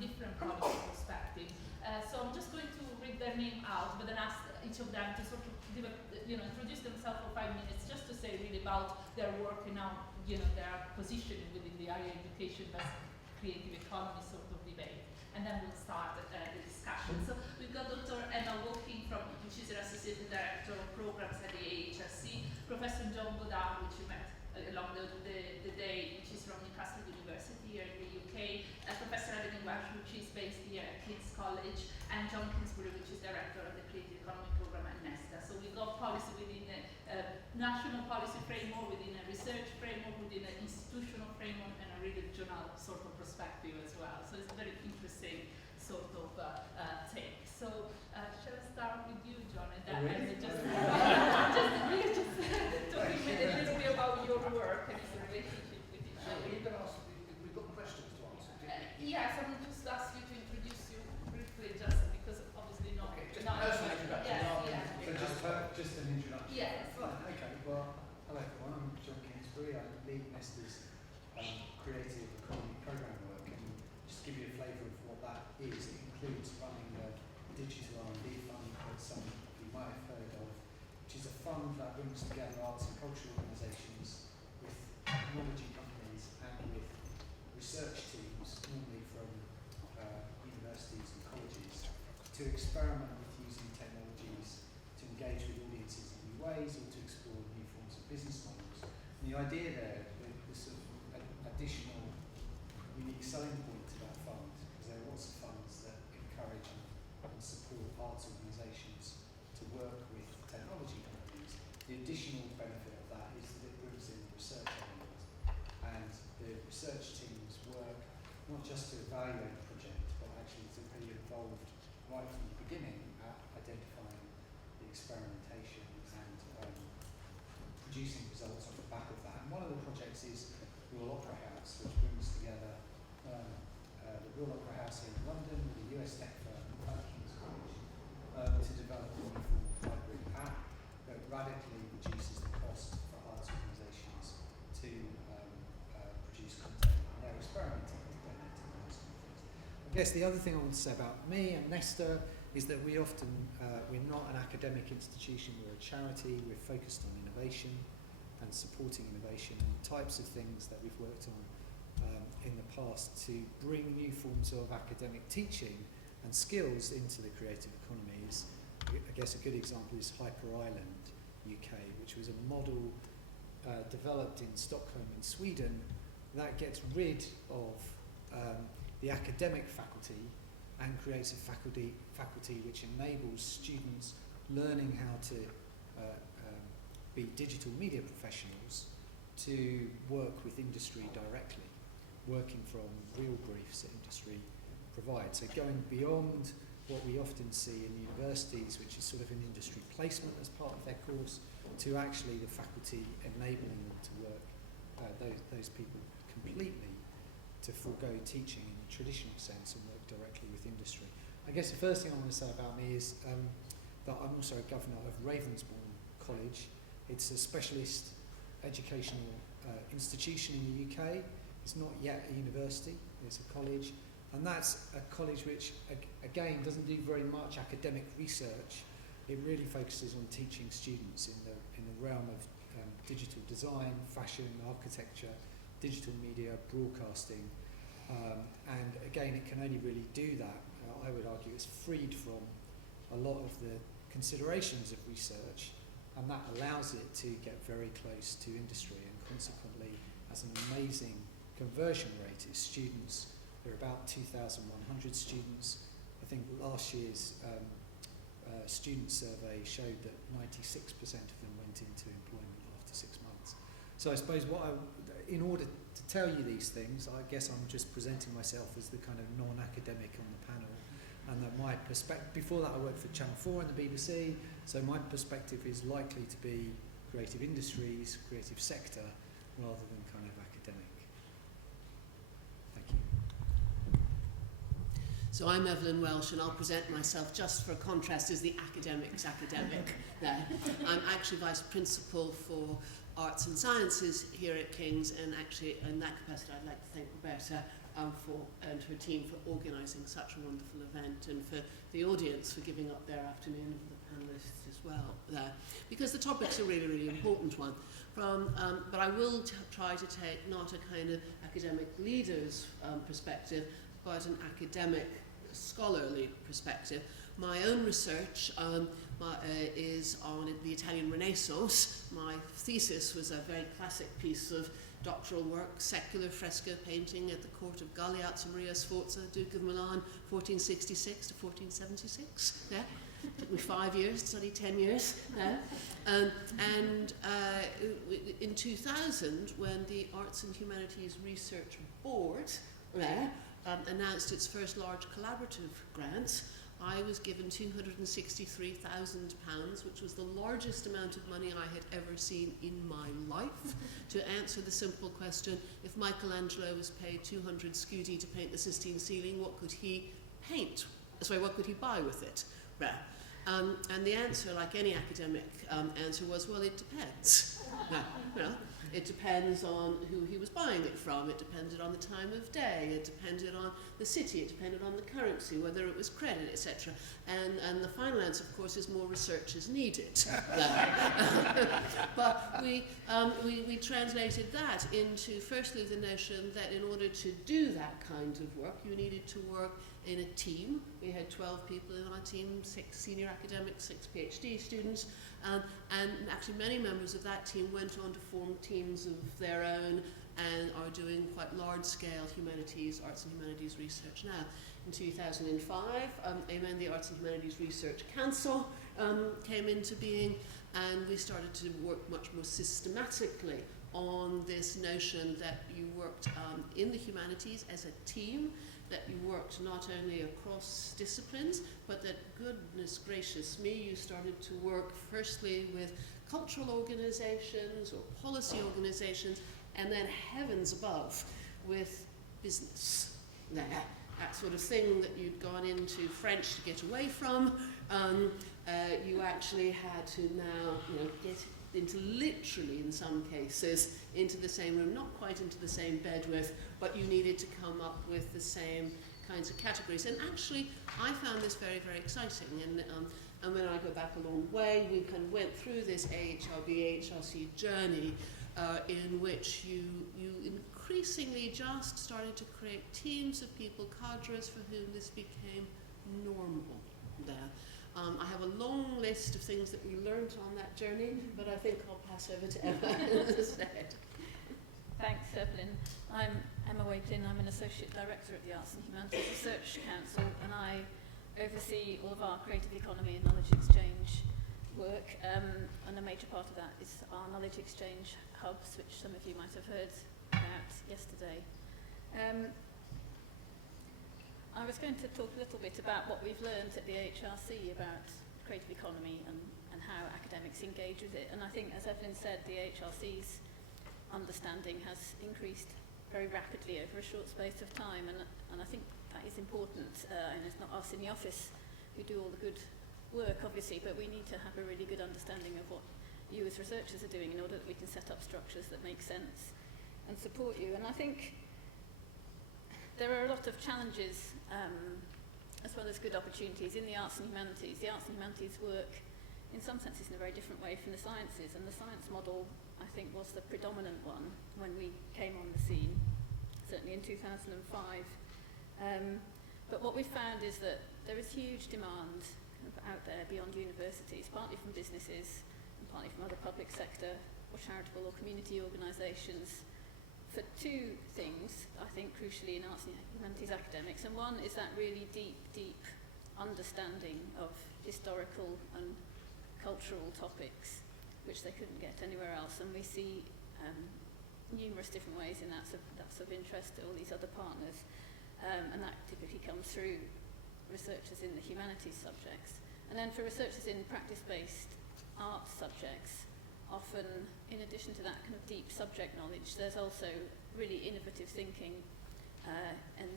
different policy perspective. So I'm just going to read their name out, but then ask each of them to sort of give introduce themselves for 5 minutes, just to say really about their work and how their positioning within the higher education versus creative economy sort of debate. And then we'll start the discussion. So we've got Dr. Emma Walking, which is an Associate Director of Programs at the AHRC, Professor John Godard, which you met along the day, which is from Newcastle University here in the UK, Professor Evelyn Welsh, which is based here at King's College, and John Kingsbury, which is Director of the Creative Economy Program at Nesta. So we've got policy within a national policy framework, within a research framework, within an institutional framework, and a regional sort of perspective as well. So it's a very interesting sort of take. So shall I start with you, John? And then just talking a little bit about your work and its relationship with each other. We've got questions to answer. Yes, I'm just ask you to introduce you briefly, just because obviously not. Okay, just not personal introduction. Yes, So just an introduction. Yes. Right, okay. Well, hello everyone. I'm John Kingsbury. I lead Nesta's creative economy program work, and just to give you a flavour of what that is, it includes running the Digital R&D Fund that some of you might have heard of, which is a fund that brings together arts and cultural organisations with technology companies and with research teams, normally from universities and colleges, to experiment with using technologies to engage with audiences in new ways or to explore new forms of business models. And the idea there, the sort of additional unique selling point to that fund, because there are lots of funds that encourage and support arts organisations to work with technology companies. The additional benefit of that is that it brings in the research element, and the research teams work not just to evaluate the project, but actually to be involved right from the beginning at identifying the experimentation and producing results off the back of that. And one of the projects is Royal Opera House, which brings together the Royal Opera House here in London with the US tech firm at King's College to develop a new form of hybrid app that radically reduces the cost for arts organisations to produce content. And they're experimenting with donating those kind of things. I guess the other thing I want to say about me and Nesta is that we often, we're not an academic institution, we're a charity, we're focused on innovation and supporting innovation, and the types of things that we've worked on in the past to bring new forms of academic teaching and skills into the creative economies. I guess a good example is Hyper Island UK, which was a model developed in Stockholm in Sweden that gets rid of the academic faculty and creates a faculty which enables students learning how to be digital media professionals to work with industry directly, working from real briefs that industry provides. So going beyond what we often see in universities, which is sort of an industry placement as part of their course, to actually the faculty enabling them to work, those people completely to forego teaching in the traditional sense and work directly with industry. I guess the first thing I want to say about me is that I'm also a governor of Ravensbourne College. It's a specialist educational institution in the UK. It's not yet a university, it's a college. And that's a college which, again, doesn't do very much academic research. It really focuses on teaching students in the realm of digital design, fashion, architecture, digital media, broadcasting. And again, it can only really do that. I would argue it's freed from a lot of the considerations of research, and that allows it to get very close to industry, and consequently has an amazing conversion rate. Its students, there are about 2,100 students. I think last year's student survey showed that 96% of them went into employment after 6 months. So I suppose in order to tell you these things, I guess I'm just presenting myself as the kind of non-academic on the panel, and that my perspective, before that I worked for Channel 4 and the BBC, so my perspective is likely to be creative industries, creative sector, rather than kind of academic. Thank you. So I'm Evelyn Welsh, and I'll present myself just for a contrast as the academic's academic there. I'm actually Vice Principal for Arts and Sciences here at King's, and actually in that capacity I'd like to thank Roberta and her team for organising such a wonderful event, and for the audience for giving up their afternoon, and for the panellists as well there, because the topic's a really, really important one. But I will try to take not a kind of academic leader's perspective, but an academic, scholarly perspective. My own research is on the Italian Renaissance. My thesis was a very classic piece of doctoral work, secular fresco painting at the court of Galeazzo Maria Sforza, Duke of Milan, 1466 to 1476. Yeah? Took me 5 years to study 10 years. In 2000, when the Arts and Humanities Research Board announced its first large collaborative grant, I was given £263,000, which was the largest amount of money I had ever seen in my life, to answer the simple question: if Michelangelo was paid 200 scudi to paint the Sistine ceiling, what could he paint? What could he buy with it? And the answer, like any academic answer, was, well, it depends. It depends on who he was buying it from, it depended on the time of day, it depended on the city, it depended on the currency, whether it was credit, etc. And the final answer, of course, is more research is needed. But we translated that into, firstly, the notion that in order to do that kind of work, you needed to work in a team. We had 12 people in our team, 6 senior academics, 6 PhD students, and actually many members of that team went on to form teams of their own and are doing quite large-scale arts and humanities research now. In 2005, the Arts and Humanities Research Council came into being, and we started to work much more systematically on this notion that you worked in the humanities as a team, that you worked not only across disciplines, but that, goodness gracious me, you started to work firstly with cultural organizations or policy organizations, and then heavens above with business. That sort of thing that you'd gone into French to get away from, you actually had to now get into, literally in some cases, into the same room, not quite into the same bed with, but you needed to come up with the same kinds of categories. And actually, I found this very, very exciting. And when I go back a long way, we kind of went through this AHRB, HRC journey in which you increasingly just started to create teams of people, cadres for whom this became normal there. I have a long list of things that we learned on that journey, but I think I'll pass over to Emma instead. Thanks, Evelyn. I'm Emma Wakelin. I'm an Associate Director at the Arts and Humanities Research Council, and I oversee all of our creative economy and knowledge exchange work, and a major part of that is our knowledge exchange hubs, which some of you might have heard about yesterday. I was going to talk a little bit about what we've learned at the HRC about creative economy and how academics engage with it. And I think, as Evelyn said, the HRC's understanding has increased very rapidly over a short space of time, and I think that is important. And it's not us in the office who do all the good work, obviously, but we need to have a really good understanding of what you as researchers are doing in order that we can set up structures that make sense and support you. And I think there are a lot of challenges as well as good opportunities in the arts and humanities. The arts and humanities work in some senses in a very different way from the sciences, and the science model, I think, was the predominant one when we came on the scene, certainly in 2005. But what we found is that there is huge demand out there beyond universities, partly from businesses and partly from other public sector or charitable or community organisations, for two things, I think, crucially in arts and humanities academics. And one is that really deep understanding of historical and cultural topics, which they couldn't get anywhere else. And we see numerous different ways in that's of interest to all these other partners. And that typically comes through researchers in the humanities subjects. And then for researchers in practice-based art subjects, often, in addition to that kind of deep subject knowledge, there's also really innovative thinking and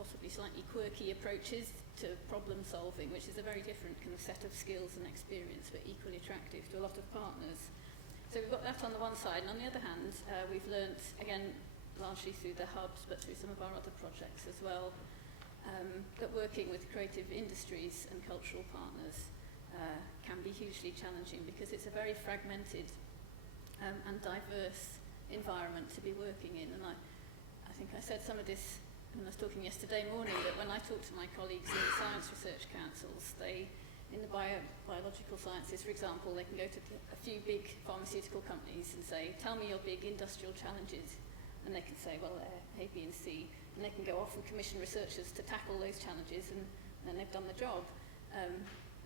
possibly slightly quirky approaches to problem solving, which is a very different kind of set of skills and experience, but equally attractive to a lot of partners. So we've got that on the one side, and on the other hand, we've learnt, again, largely through the hubs, but through some of our other projects as well. That working with creative industries and cultural partners can be hugely challenging because it's a very fragmented and diverse environment to be working in. And I think I said some of this when I was talking yesterday morning, that when I talk to my colleagues in the science research councils, in the biological sciences, for example, they can go to a few big pharmaceutical companies and say, tell me your big industrial challenges. And they can say, well, they're A, B, and C. And they can go off and commission researchers to tackle those challenges, and then they've done the job.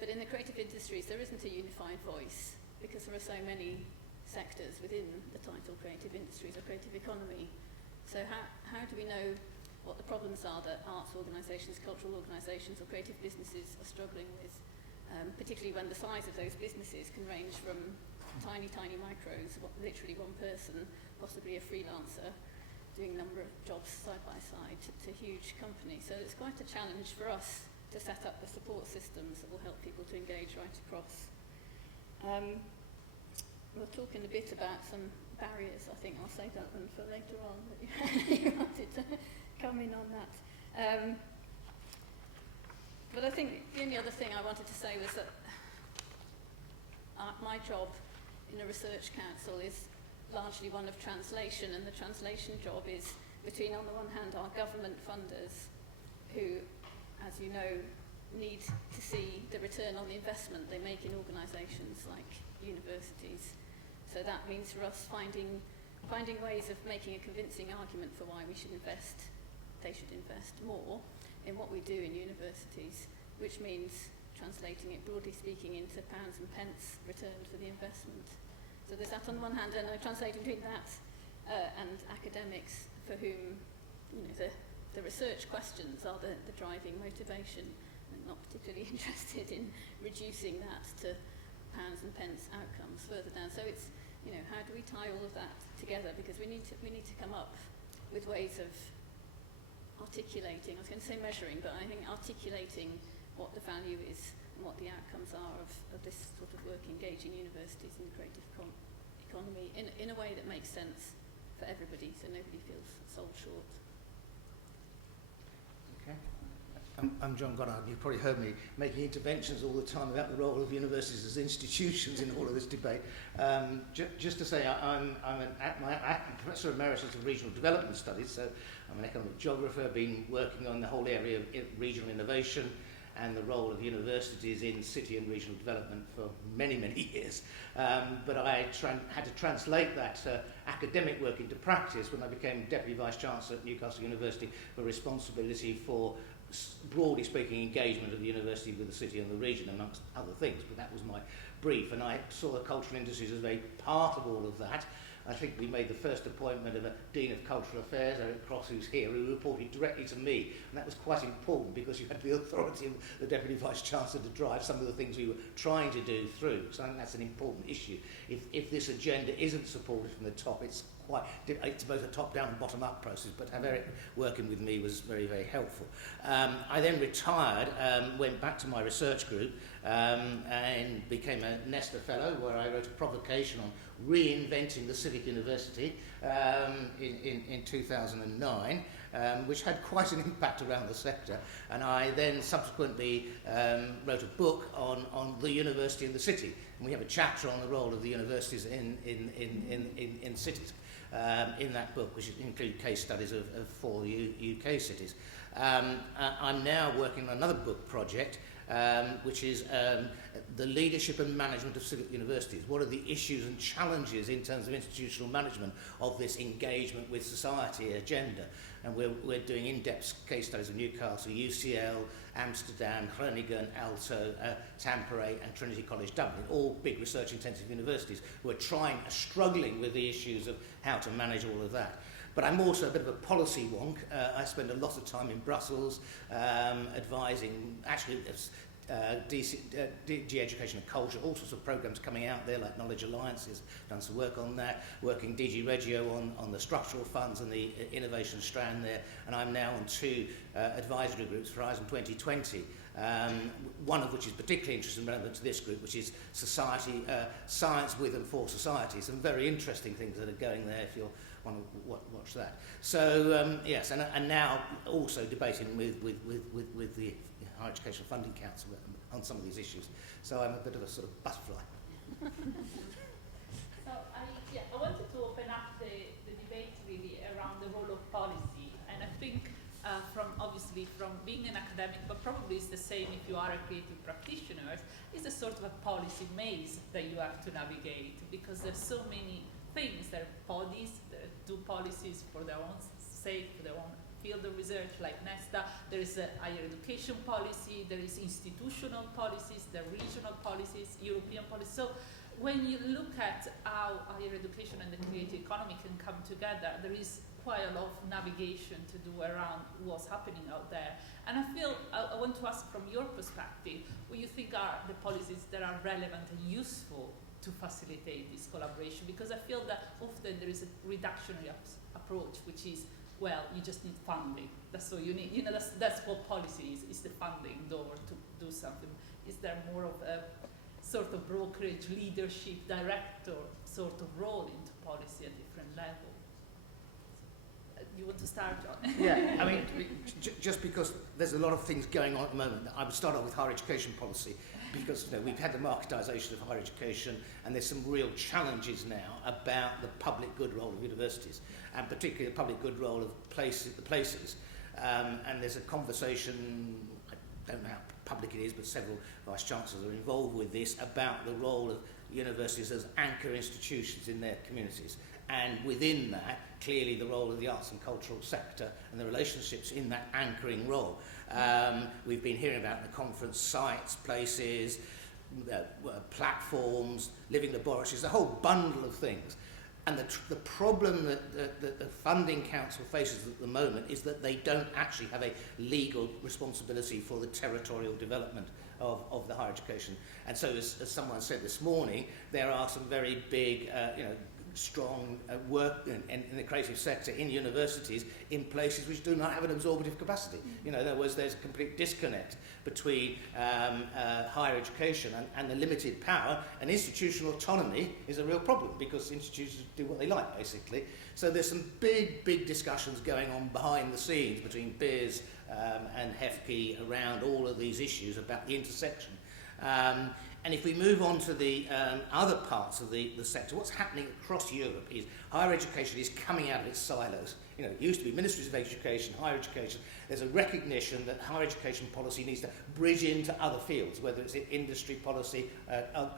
But in the creative industries, there isn't a unified voice because there are so many sectors within the title creative industries or creative economy. So how do we know what the problems are that arts organisations, cultural organisations or creative businesses are struggling with? Particularly when the size of those businesses can range from tiny, tiny micros, literally one person, possibly a freelancer, doing a number of jobs side by side, to huge companies. So it's quite a challenge for us to set up the support systems that will help people to engage right across. We'll talk in a bit about some barriers. I think I'll save that one for later on. You wanted to come in on that. But I think the only other thing I wanted to say was that my job in a research council is largely one of translation, and the translation job is between, on the one hand, our government funders who, as you know, need to see the return on the investment they make in organisations like universities. So that means for us finding ways of making a convincing argument for why they should invest more in what we do in universities, which means translating it, broadly speaking, into pounds and pence returned for the investment. So there's that on one hand, and translating between that and academics for whom, the research questions are the driving motivation, and not particularly interested in reducing that to pounds and pence outcomes further down. So it's, how do we tie all of that together? Because we need to come up with ways of articulating, I was going to say measuring, but I think articulating what the value is and what the outcomes are of this sort of work engaging universities in the creative economy in a way that makes sense for everybody, so nobody feels sold short. Okay. I'm John Goddard. You've probably heard me making interventions all the time about the role of universities as institutions in all of this debate. Just to say, I'm Professor Emeritus of Regional Development Studies, so I'm an economic geographer. I've been working on the whole area of regional innovation and the role of universities in city and regional development for many, many years. But I had to translate that academic work into practice when I became Deputy Vice-Chancellor at Newcastle University with responsibility for, broadly speaking, engagement of the university with the city and the region, amongst other things. But that was my brief, and I saw the cultural industries as a very part of all of that. I think we made the first appointment of a Dean of Cultural Affairs, Eric Cross, who's here, who reported directly to me. And that was quite important because you had the authority of the Deputy Vice-Chancellor to drive some of the things we were trying to do through. So I think that's an important issue. If this agenda isn't supported from the top, it's both a top-down and bottom-up process, but to have Eric working with me was very, very helpful. I then retired, went back to my research group, and became a Nestor Fellow, where I wrote a provocation on reinventing the civic university in 2009, which had quite an impact around the sector. And I then subsequently wrote a book on the university and the city. And we have a chapter on the role of the universities in cities in that book, which include case studies of 4 UK cities. I'm now working on another book project, which is the leadership and management of civic universities. What are the issues and challenges in terms of institutional management of this engagement with society agenda? And we're doing in-depth case studies of Newcastle, UCL, Amsterdam, Groningen, Aalto, Tampere and Trinity College Dublin, all big research-intensive universities who are struggling with the issues of how to manage all of that. But I'm also a bit of a policy wonk. I spend a lot of time in Brussels advising, actually, DG Education and Culture, all sorts of programmes coming out there, like Knowledge Alliances, done some work on that, working DG Regio on the structural funds and the innovation strand there, and I'm now on 2 advisory groups for Horizon 2020, one of which is particularly interesting and relevant to this group, which is society, science with and for society. Some very interesting things that are going there if you're want to watch that. So yes, and now also debating with the Higher Education Funding Council on some of these issues. So I'm a bit of a sort of butterfly. So I wanted to open up the debate really around the role of policy, and I think from being an academic, but probably it's the same if you are a creative practitioner, it's a sort of a policy maze that you have to navigate, because there's so many things. There are bodies that do policies for their own sake, for their own field of research, like Nesta. There is a higher education policy, there is institutional policies, there are regional policies, European policies. So when you look at how higher education and the creative economy can come together, there is quite a lot of navigation to do around what's happening out there. And I feel, I want to ask from your perspective, what you think are the policies that are relevant and useful to facilitate this collaboration? Because I feel that often there is a reductionary approach, which is, well, you just need funding. That's all you need. You know, that's what policy is the funding in order to do something. Is there more of a sort of brokerage, leadership, director sort of role into policy at different levels? You want to start, John? Yeah, I mean, just because there's a lot of things going on at the moment, I would start off with higher education policy, because we've had the marketisation of higher education, and there's some real challenges now about the public good role of universities, and particularly the public good role of the places. And there's a conversation, I don't know how public it is, but several vice-chancellors are involved with this, about the role of universities as anchor institutions in their communities. And within that, clearly the role of the arts and cultural sector and the relationships in that anchoring role. We've been hearing about the conference sites, places, platforms, living laboratories, a whole bundle of things. And the problem that the Funding Council faces at the moment is that they don't actually have a legal responsibility for the territorial development of the higher education. And so, as someone said this morning, there are some very big, strong work in the creative sector in universities in places which do not have an absorptive capacity. In other words, there's a complete disconnect between higher education and the limited power, and institutional autonomy is a real problem because institutions do what they like, basically. So there's some big discussions going on behind the scenes between Beers and HEFCE around all of these issues about the intersection. And if we move on to the other parts of the sector, what's happening across Europe is higher education is coming out of its silos. It used to be ministries of education, higher education. There's a recognition that higher education policy needs to bridge into other fields, whether it's industry policy,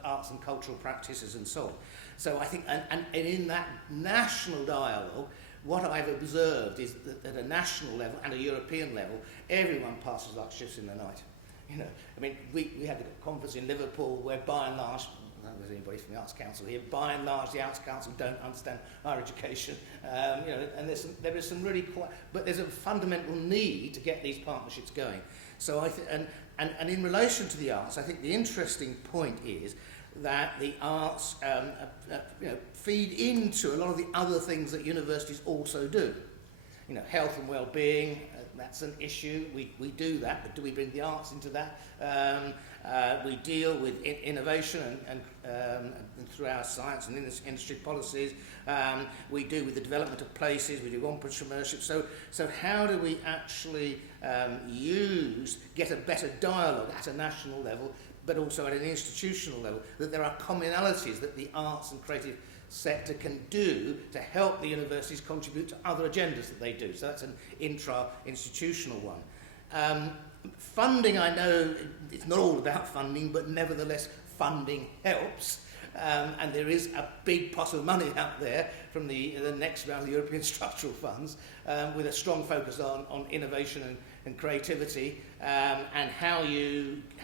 arts and cultural practices, and so on. So I think, and in that national dialogue, what I've observed is that at a national level and a European level, everyone passes like ships in the night. I mean, we had a conference in Liverpool where by and large, I don't know if there's anybody from the Arts Council here, by and large the Arts Council don't understand higher education, and there is some really but there's a fundamental need to get these partnerships going. So and in relation to the arts, I think the interesting point is that the arts feed into a lot of the other things that universities also do. Health and well-being, that's an issue. We do that, but do we bring the arts into that? We deal with innovation and through our science and industry policies. We do with the development of places. We do entrepreneurship. So how do we actually get a better dialogue at a national level, but also at an institutional level, that there are commonalities that the arts and creative sector can do to help the universities contribute to other agendas that they do. So that's an intra-institutional one. Funding, I know it's not all about funding, but nevertheless funding helps. And there is a big pot of money out there from the next round of the European structural funds, with a strong focus on innovation and creativity, and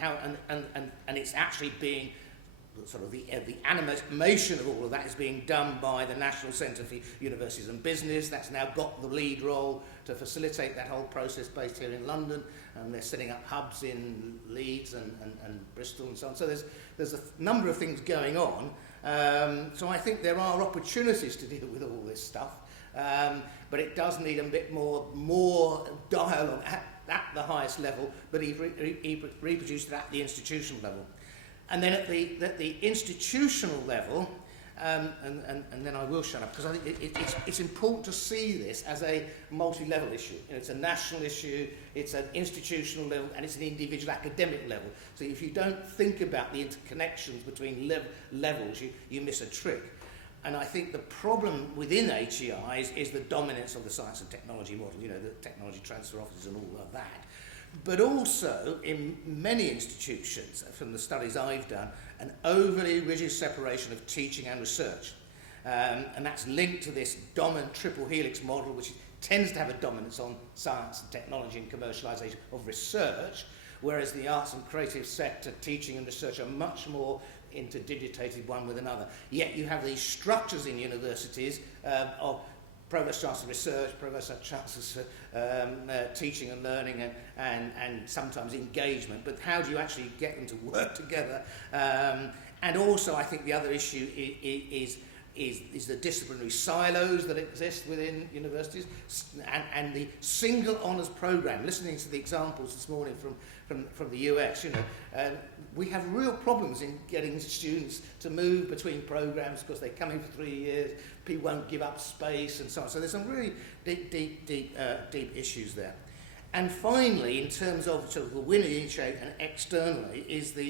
and it's actually being sort of the animation of all of that is being done by the National Centre for Universities and Business. That's now got the lead role to facilitate that whole process based here in London, and they're setting up hubs in Leeds and Bristol and so on. So there's a number of things going on. So I think there are opportunities to deal with all this stuff, but it does need a bit more dialogue at the highest level, but reproduced at the institutional level. And then at the institutional level, and then I will shut up, because I think it's important to see this as a multi-level issue. You know, it's a national issue, it's an institutional level, and it's an individual academic level. So if you don't think about the interconnections between levels, you miss a trick. And I think the problem within HEIs is the dominance of the science and technology model, you know, the technology transfer offices and all of that. But also, in many institutions, from the studies I've done, an overly rigid separation of teaching and research. And that's linked to this dominant triple helix model, which tends to have a dominance on science and technology and commercialisation of research, whereas the arts and creative sector, teaching and research, are much more interdigitated one with another. Yet you have these structures in universities of Provost Chancellor Research, Provost Chancellor Teaching and Learning, and sometimes engagement. But how do you actually get them to work together? And also, I think the other issue is the disciplinary silos that exist within universities, and the single honours programme. Listening to the examples this morning from the US, you know, we have real problems in getting students to move between programmes because they come in for 3 years, people won't give up space and so on. So there's some really deep issues there. And finally, in terms of sort of the lineage and externally,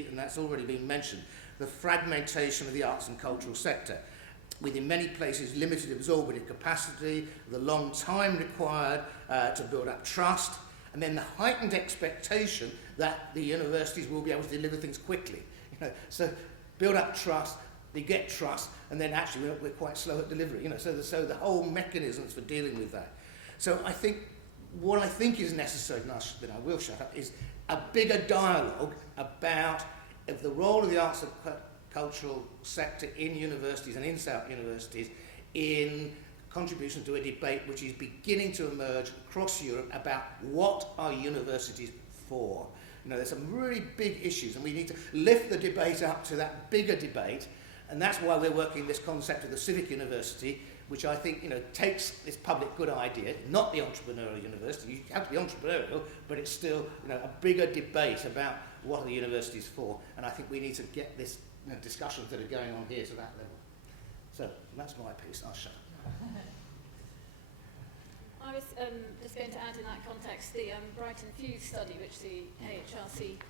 and that's already been mentioned, the fragmentation of the arts and cultural sector, with in many places limited absorptive capacity, the long time required to build up trust, and then the heightened expectation that the universities will be able to deliver things quickly. You know, so build up trust, they get trust, and then actually we're quite slow at delivery. You know, so the whole mechanisms for dealing with that. So I think what I think is necessary, and then I will shut up, is a bigger dialogue about the role of the arts and cultural sector in universities and in South universities in contribution to a debate which is beginning to emerge across Europe about what are universities for. You know, there's some really big issues, and we need to lift the debate up to that bigger debate, and that's why we're working this concept of the civic university, which I think, you know, takes this public good idea, not the entrepreneurial university. You have to be entrepreneurial, but it's still, you know, a bigger debate about what are the universities for, and I think we need to get this, you know, discussions that are going on here to that level. So that's my piece. I'll shut up. I was just going to add in that context the Brighton Fuse study, which the AHRC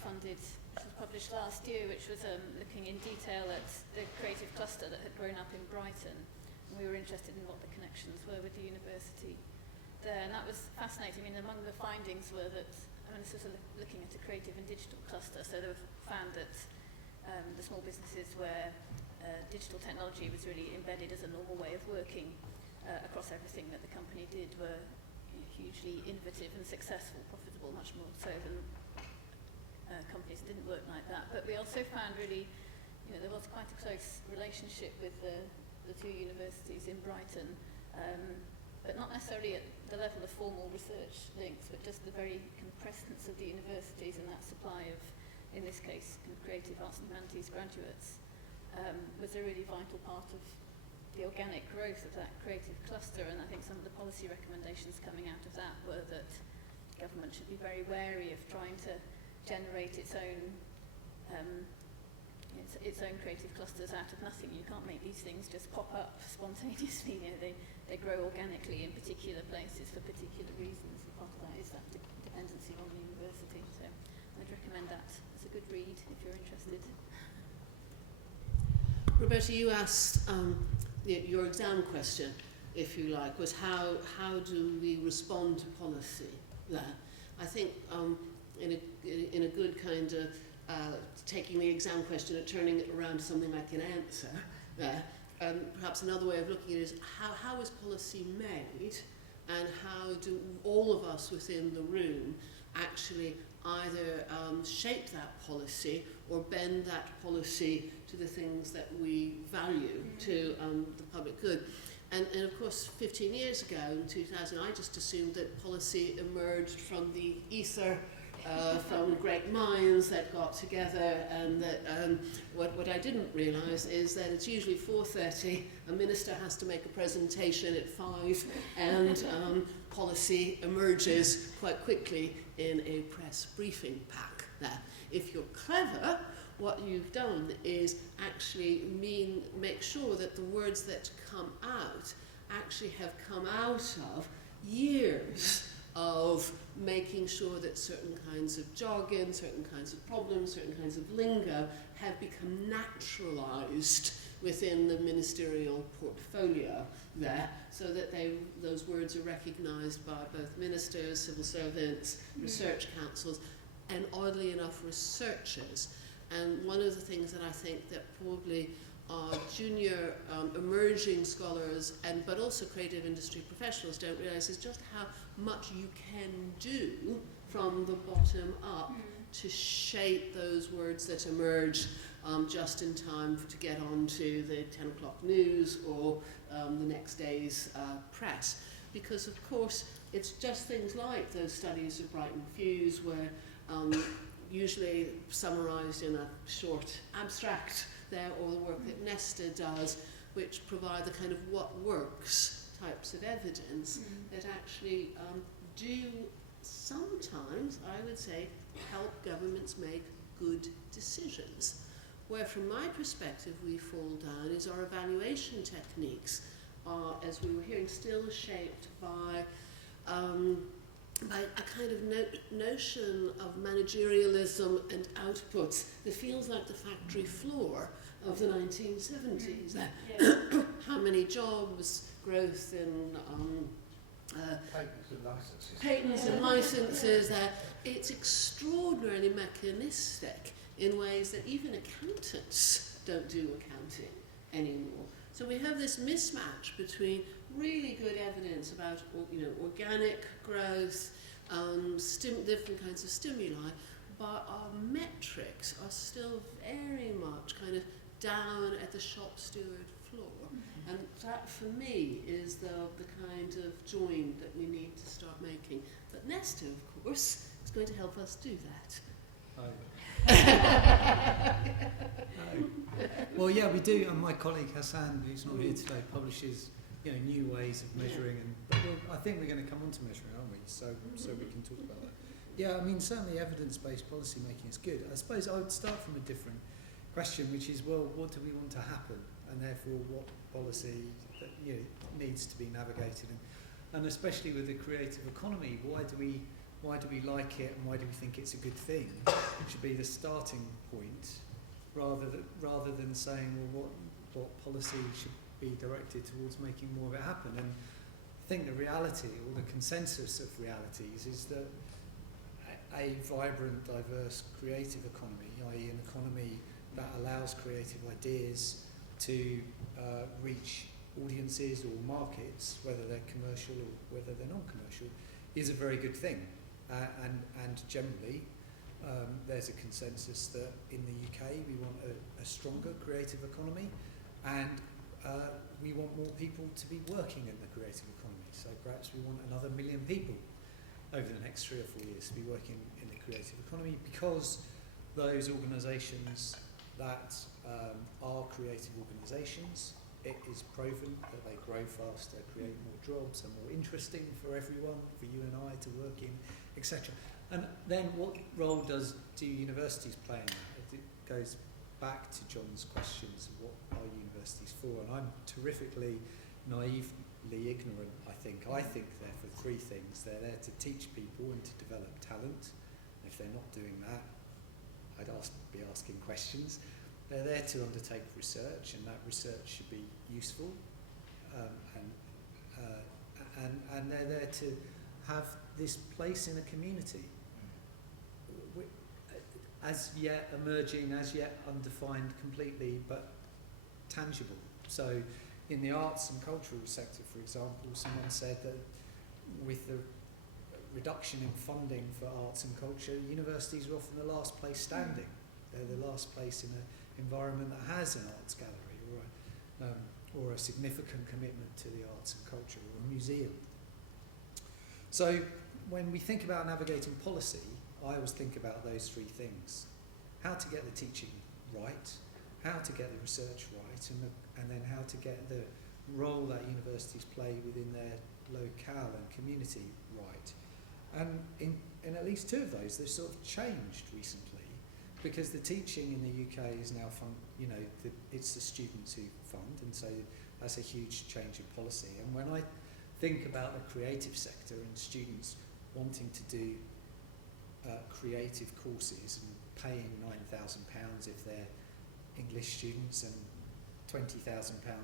funded, which was published last year, which was looking in detail at the creative cluster that had grown up in Brighton. And we were interested in what the connections were with the university there. And that was fascinating. I mean, among the findings were that, this was looking at a creative and digital cluster, so they found that the small businesses where digital technology was really embedded as a normal way of working across everything that the company did were, you know, hugely innovative and successful, profitable, much more so than companies that didn't work like that. But we also found really, you know, there was quite a close relationship with the two universities in Brighton, but not necessarily at the level of formal research links, but just the very kind of presence of the universities and that supply of, in this case, kind of creative arts and humanities graduates was a really vital part of the organic growth of that creative cluster. And I think some of the policy recommendations coming out of that were that government should be very wary of trying to generate its own creative clusters out of nothing. You can't make these things just pop up spontaneously. You know, they grow organically in particular places for particular reasons. And part of that is that dependency on the university. So I'd recommend that as a good read if you're interested. Roberta, you asked your exam question, if you like, was how do we respond to policy there? I think in a good kind of taking the exam question and turning it around to something like an answer there, perhaps another way of looking at it is how is policy made, and how do all of us within the room actually either shape that policy or bend that policy to the things that we value, to the public good. And of course, 15 years ago, in 2000, I just assumed that policy emerged from the ether, from great minds that got together, and that what I didn't realise is that it's usually 4:30, a minister has to make a presentation at 5, and policy emerges quite quickly in a press briefing pack there. If you're clever, what you've done is actually make sure that the words that come out actually have come out of years of making sure that certain kinds of jargon, certain kinds of problems, certain kinds of lingo have become naturalised within the ministerial portfolio there, so that those words are recognised by both ministers, civil servants, research councils, and oddly enough, researchers. And one of the things that I think that probably our junior emerging scholars but also creative industry professionals don't realise is just how much you can do from the bottom up to shape those words that emerge just in time to get onto the 10 o'clock news or the next day's press. Because of course it's just things like those studies of Brighton Fuse where usually summarised in a short abstract there, or the work that Nesta does, which provide the kind of what works types of evidence that actually do sometimes, I would say, help governments make good decisions. Where from my perspective we fall down is our evaluation techniques are, as we were hearing, still shaped by a kind of notion of managerialism and outputs that feels like the factory floor of the 1970s. How many jobs, growth in patents and licenses. It's extraordinarily mechanistic in ways that even accountants don't do accounting anymore. So we have this mismatch between really good evidence about organic growth, different kinds of stimuli, but our metrics are still very much kind of down at the shop steward floor. And that, for me, is the kind of join that we need to start making. But Nesta, of course, is going to help us do that. Well, yeah, we do. And my colleague Hassan, who's not here today, publishes new ways of measuring. But I think we're going to come on to measuring, aren't we? So we can talk about that. Yeah, I mean, certainly evidence-based policy making is good. I suppose I would start from a different question, which is, well, what do we want to happen? And therefore, what policy that needs to be navigated, and especially with the creative economy, why do we like it, and why do we think it's a good thing? It should be the starting point, rather than saying, well, what policy should be directed towards making more of it happen. And I think the reality, or the consensus of realities, is that a vibrant, diverse creative economy, i.e. an economy that allows creative ideas to reach audiences or markets, whether they're commercial or whether they're non-commercial, is a very good thing. And generally, there's a consensus that in the UK we want a stronger creative economy, and we want more people to be working in the creative economy. So perhaps we want another 1 million people over the next 3 or 4 years to be working in the creative economy, because those organisations that are creative organisations, it is proven that they grow faster, create more jobs, are more interesting for everyone, for you and I to work in, etc. And then what role do universities play in that? It goes back to John's questions of what are universities for, and I'm terrifically naively ignorant, I think. I think they're for 3 things. They're there to teach people and to develop talent. If they're not doing that, I'd be asking questions. They're there to undertake research, and that research should be useful, and they're there to have this place in a community, as yet emerging, as yet undefined completely, but tangible. So in the arts and cultural sector, for example, someone said that with the reduction in funding for arts and culture, universities are often the last place standing. They're the last place in an environment that has an arts gallery or a significant commitment to the arts and culture, or a museum. So when we think about navigating policy, I always think about those 3 things: how to get the teaching right, how to get the research right, and then how to get the role that universities play within their locale and community right. And in at least 2 of those, they've sort of changed recently. because the teaching in the UK is now it's the students who fund, and so that's a huge change in policy. And when I think about the creative sector and students wanting to do creative courses and paying £9,000 if they're English students and £20,000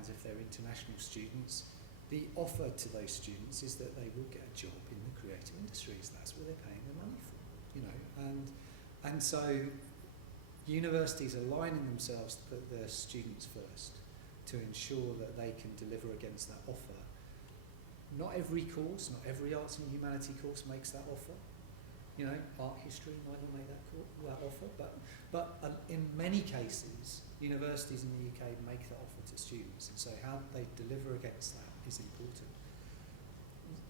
if they're international students, the offer to those students is that they will get a job in the creative industries. That's what they're paying their money for, and so universities are aligning themselves to put their students first to ensure that they can deliver against that offer. Not every course, not every arts and humanity course makes that offer. Art history might not make that offer, but in many cases, universities in the UK make that offer to students, and so how they deliver against that is important.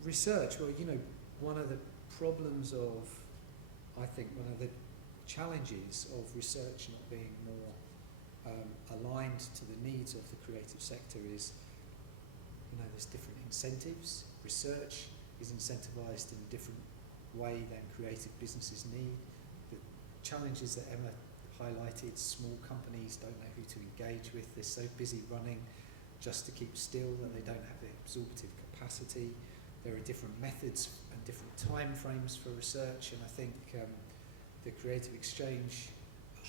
Research, well, one of the problems of, I think, one of the challenges of research not being more aligned to the needs of the creative sector is, there's different incentives. Research is incentivized in a different way than creative businesses need. The challenges that Emma highlighted, small companies don't know who to engage with. They're so busy running just to keep still that they don't have the absorptive capacity. There are different methods and different time frames for research, and I think the Creative Exchange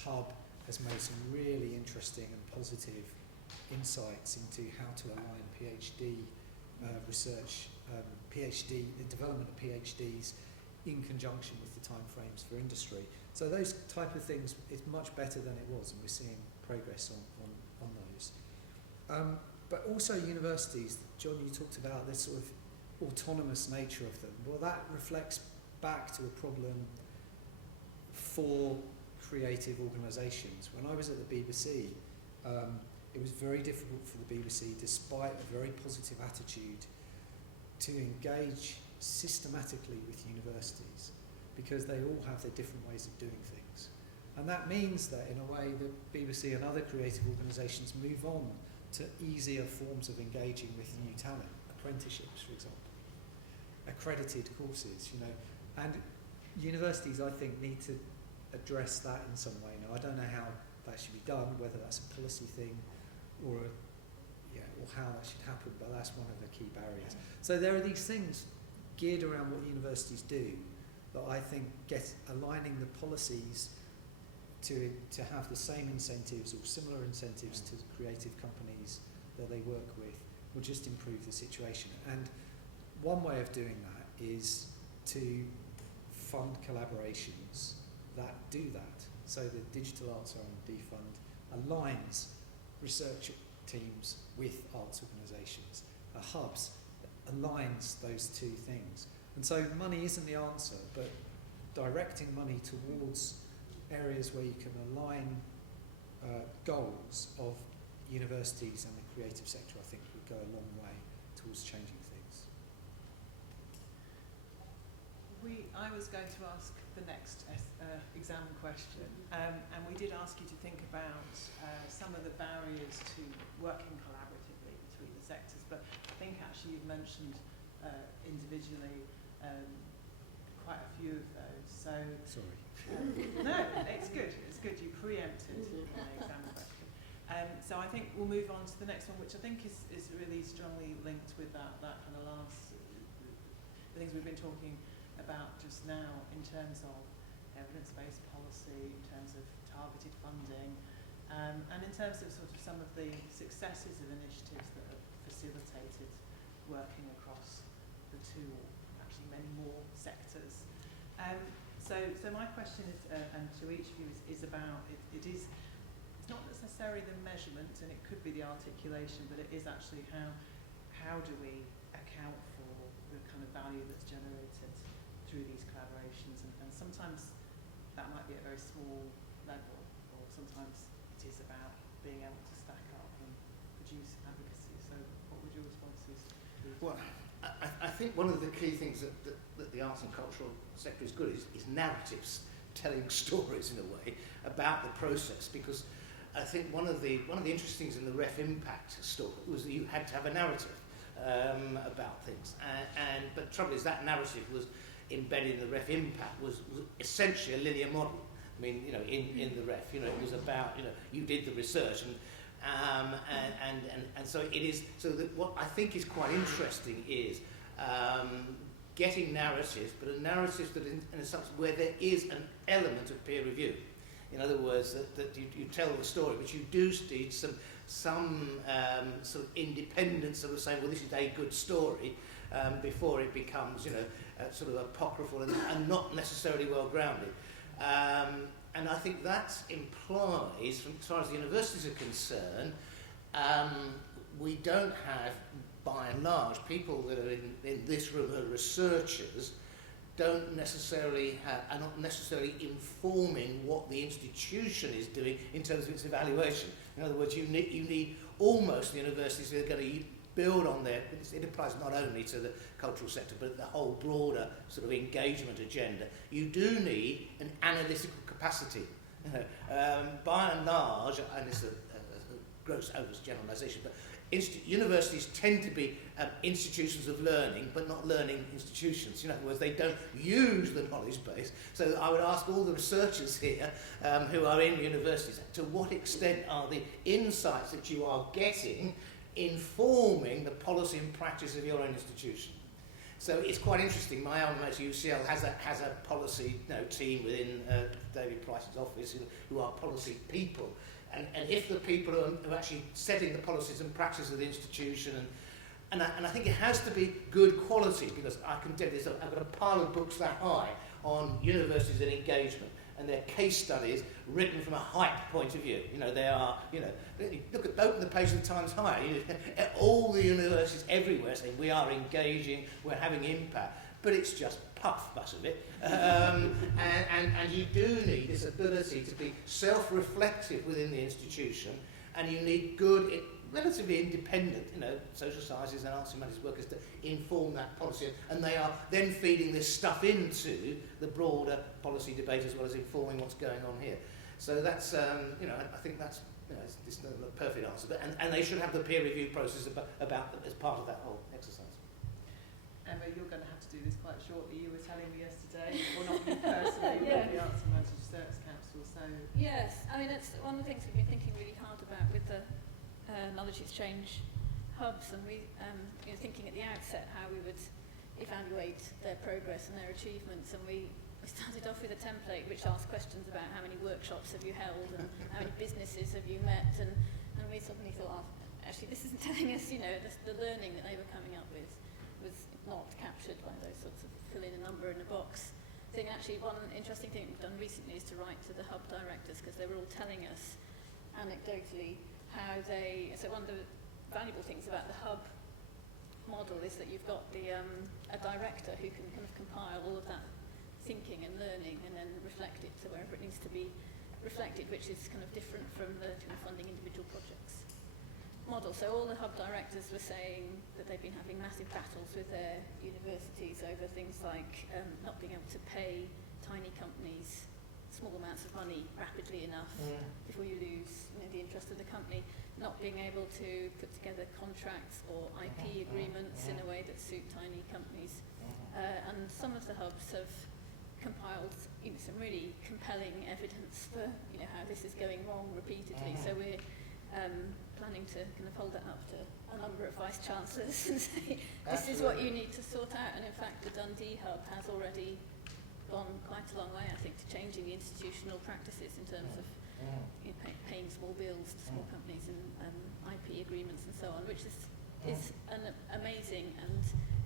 Hub has made some really interesting and positive insights into how to align PhD research, the development of PhDs in conjunction with the timeframes for industry. So those type of things is much better than it was, and we're seeing progress on those. But also universities, John, you talked about this sort of autonomous nature of them. Well, that reflects back to a problem for creative organisations. When I was at the BBC, it was very difficult for the BBC, despite a very positive attitude, to engage systematically with universities, because they all have their different ways of doing things. And that means that, in a way, the BBC and other creative organisations move on to easier forms of engaging with new talent, apprenticeships, for example, accredited courses, and universities, I think, need to address that in some way. Now, I don't know how that should be done, whether that's a policy thing or how that should happen, but that's one of the key barriers. So there are these things geared around what universities do that I think aligning the policies to have the same incentives or similar incentives to the creative companies that they work with will just improve the situation. And one way of doing that is to fund collaborations that do that. So the Digital Arts R&D Fund aligns research teams with arts organisations. Hubs aligns those two things. And so money isn't the answer, but directing money towards areas where you can align goals of universities and the creative sector, I think, would go a long way towards changing things. I was going to ask the next exam question, and we did ask you to think about some of the barriers to working collaboratively between the sectors, but I think actually you've mentioned individually quite a few of those. So Sorry. No, it's good. You preempted my exam question. So I think we'll move on to the next one, which I think is really strongly linked with that kind of last the things we've been talking about just now in terms of evidence-based policy, in terms of targeted funding, and in terms of sort of some of the successes of initiatives that have facilitated working across the two, or actually many more sectors. So my question is, and to each of you, is about, it's not necessarily the measurement, and it could be the articulation, but it is actually how do we account for the kind of value that's generated through these collaborations, and sometimes that might be at a very small level, or sometimes it is about being able to stack up and produce advocacy. So what would your responses be? Well, I think one of the key things that the arts and cultural sector is good is narratives, telling stories in a way about the process, because I think one of the interesting things in the Ref Impact story was that you had to have a narrative about things, but the trouble is that narrative was embedded in the Ref Impact was essentially a linear model I mean, you know, in the ref, you know, it was about, you know, you did the research, and so it is. So that what I think is quite interesting is getting narratives, but a narrative that in a sense where there is an element of peer review. In other words, that you tell the story, but you do need some sort of independent sort of saying, well, this is a good story, before it becomes, you know, sort of apocryphal and not necessarily well grounded. And I think that implies, from as far as the universities are concerned, we don't have, by and large, people that are in this room are researchers, don't necessarily are not necessarily informing what the institution is doing in terms of its evaluation. In other words, you need almost the universities that are going to build on their, it applies not only to the cultural sector, but the whole broader sort of engagement agenda. You do need an analytical capacity. You know, by and large, and it's a gross overgeneralisation, but universities tend to be institutions of learning, but not learning institutions. In other words, they don't use the knowledge base. So I would ask all the researchers here who are in universities, to what extent are the insights that you are getting informing the policy and practice of your own institution? So it's quite interesting. My alma mater, UCL, has a policy team within David Price's office who are policy people. And if the people who are actually setting the policies and practices of the institution, and I think it has to be good quality, because I can tell you this, I've got a pile of books that high on universities and engagement, and they're case studies written from a hype point of view. You know, they are, open the page of the Times Higher, all the universities everywhere saying we are engaging, we're having impact, but it's just puff, much of it. And you do need this ability to be self-reflective within the institution, and you need good, relatively independent, social sciences and arts and humanities workers to inform that policy, and they are then feeding this stuff into the broader policy debate as well as informing what's going on here. So that's, I think that's, it's not a perfect answer, but and they should have the peer review process about as part of that whole exercise. Emma, you're going to have to do this quite shortly. You were telling me yesterday, well, not you personally, Yeah. but the Arts and Humanities Research Council. So Yes, I mean, it's one of the things we've been thinking really hard about with the knowledge exchange hubs, and we thinking at the outset how we would evaluate their progress and their achievements, and we started off with a template which asked questions about how many workshops have you held and how many businesses have you met, and we suddenly thought, actually this isn't telling us, the learning that they were coming up with was not captured by those sorts of fill in a number in a box thing. Actually, one interesting thing we've done recently is to write to the hub directors, because they were all telling us anecdotally how so one of the valuable things about the hub model is that you've got a director who can kind of compile all of that thinking and learning and then reflect it to wherever it needs to be reflected, which is kind of different from the kind of funding individual projects model. So all the hub directors were saying that they've been having massive battles with their universities over things like not being able to pay tiny companies small amounts of money rapidly enough before you lose the interest of the company, not being able to put together contracts or IP agreements in a way that suit tiny companies. And some of the hubs have compiled some really compelling evidence for how this is going wrong repeatedly. So we're planning to kind of hold that up to a number of vice chancellors and say this is what you need to sort out. And in fact, the Dundee hub has already gone quite a long way, I think, to changing the institutional practices in terms of paying small bills to small companies and IP agreements and so on, which is an amazing and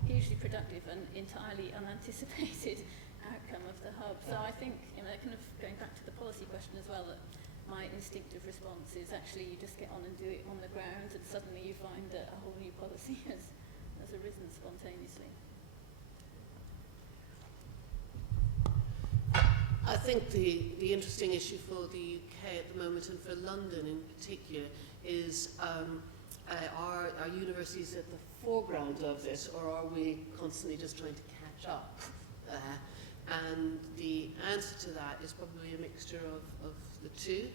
hugely productive and entirely unanticipated outcome of the hub. So I think, kind of going back to the policy question as well, that my instinctive response is actually you just get on and do it on the ground, and suddenly you find that a whole new policy has arisen spontaneously. I think the interesting issue for the UK at the moment, and for London in particular, is are universities at the foreground of this, or are we constantly just trying to catch up? And the answer to that is probably a mixture of the two.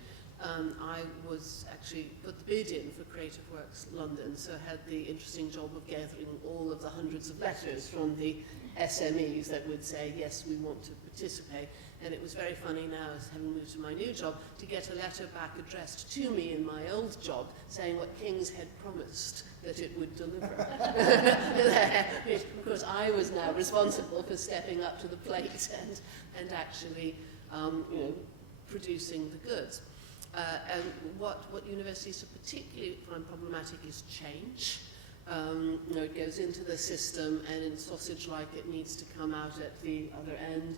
I was actually put the bid in for Creative Works London, so I had the interesting job of gathering all of the hundreds of letters from the SMEs that would say, yes, we want to participate. And it was very funny now, as having moved to my new job, to get a letter back addressed to me in my old job saying what King's had promised that it would deliver. Because I was now responsible for stepping up to the plate and actually producing the goods. And what universities particularly find problematic is change. It goes into the system and in sausage-like it needs to come out at the other end.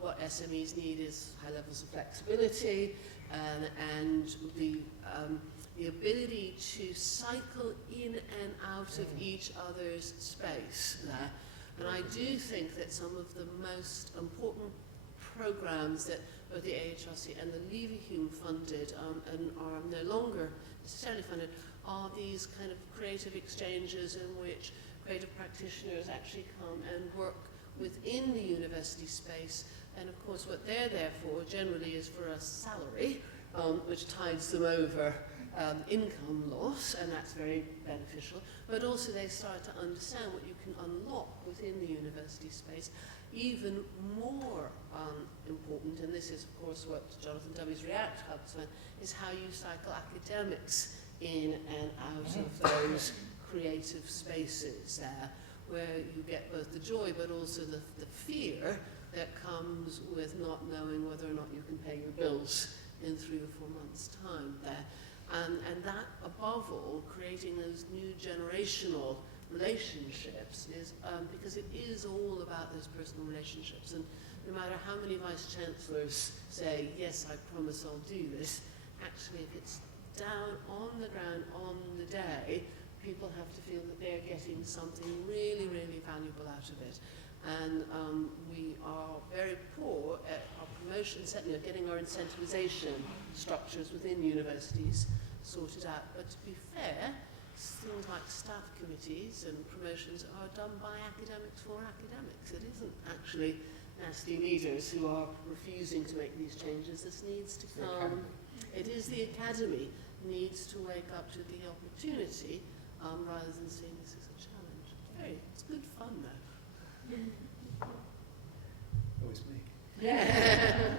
What SMEs need is high levels of flexibility and the ability to cycle in and out of each other's space there. And I do think that some of the most important programs that both the AHRC and the Leverhulme funded and are no longer necessarily funded are these kind of creative exchanges in which creative practitioners actually come and work within the university space, and of course what they're there for generally is for a salary, which tides them over income loss, and that's very beneficial, but also they start to understand what you can unlock within the university space. Even more important, and this is of course what Jonathan Dovey's React Hubs meant, is how you cycle academics in and out of those creative spaces there, where you get both the joy but also the fear that comes with not knowing whether or not you can pay your bills in 3 or 4 months' time there. And that, above all, creating those new generational relationships is, because it is all about those personal relationships. And no matter how many vice chancellors say, yes, I promise I'll do this, actually if it's down on the ground on the day, people have to feel that they're getting something really, really valuable out of it. And we are very poor at our promotion, getting our incentivization structures within universities sorted out. But to be fair, things like staff committees and promotions are done by academics for academics. It isn't actually nasty leaders who are refusing to make these changes. This needs to come. It is the academy needs to wake up to the opportunity rather than seeing this as a challenge. It's good fun though. Oh, it's me. Yeah.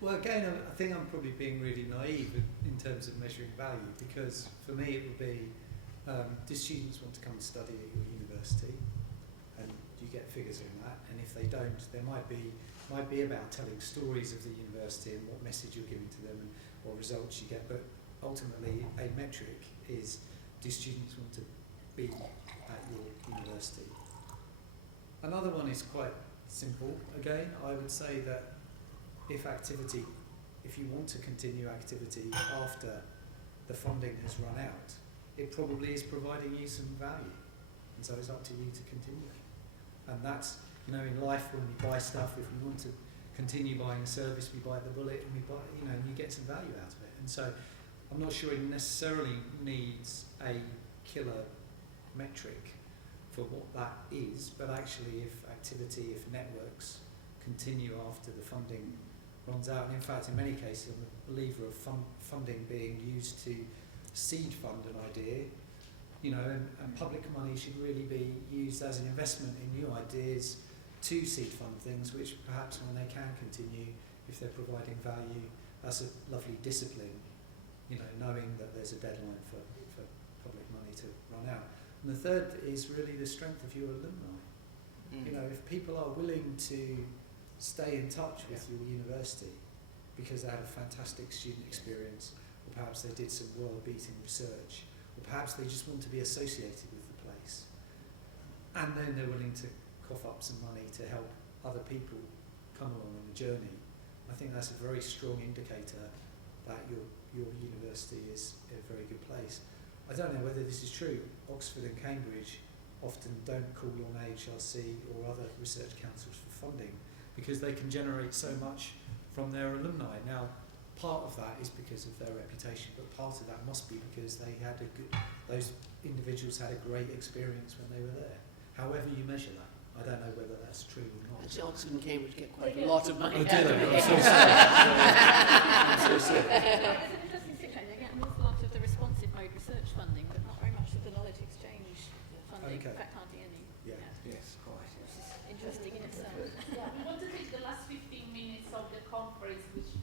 Well, again, I think I'm probably being really naive in terms of measuring value, because for me it would be, do students want to come and study at your university? And you get figures on that. And if they don't, there might be about telling stories of the university and what message you're giving to them and what results you get. But ultimately, a metric is, do students want to be at your university? Another one is quite simple. Again, I would say that if you want to continue activity after the funding has run out, it probably is providing you some value. And so it's up to you to continue. And that's, in life when we buy stuff, if we want to continue buying a service, we buy the bullet and we buy, and you get some value out of it. And so I'm not sure it necessarily needs a killer metric for what that is, but actually if networks continue after the funding runs out, and in fact in many cases I'm a believer of funding being used to seed fund an idea, and public money should really be used as an investment in new ideas to seed fund things which perhaps when they can continue, if they're providing value, that's a lovely discipline, knowing that there's a deadline for public money to run out. And the third is really the strength of your alumni. If people are willing to stay in touch with your university because they had a fantastic student experience, or perhaps they did some world-beating research, or perhaps they just want to be associated with the place, and then they're willing to cough up some money to help other people come along on the journey, I think that's a very strong indicator that your university is a very good place. I don't know whether this is true. Oxford and Cambridge often don't call on AHRC or other research councils for funding because they can generate so much from their alumni. Now, part of that is because of their reputation, but part of that must be because those individuals had a great experience when they were there. However you measure that, I I don't know whether that's true or not. Actually, Oxford and Cambridge get quite a lot of money. Oh, do they? I'm so sorry. I'm so sorry. There's an interesting situation. They get an awful lot of the responsive mode research funding, but not very much of the knowledge exchange funding. Okay. In fact, hardly any. Yeah. Yes, quite. Which is interesting in itself. Yeah, we want to take the last 15 minutes of the conference, which is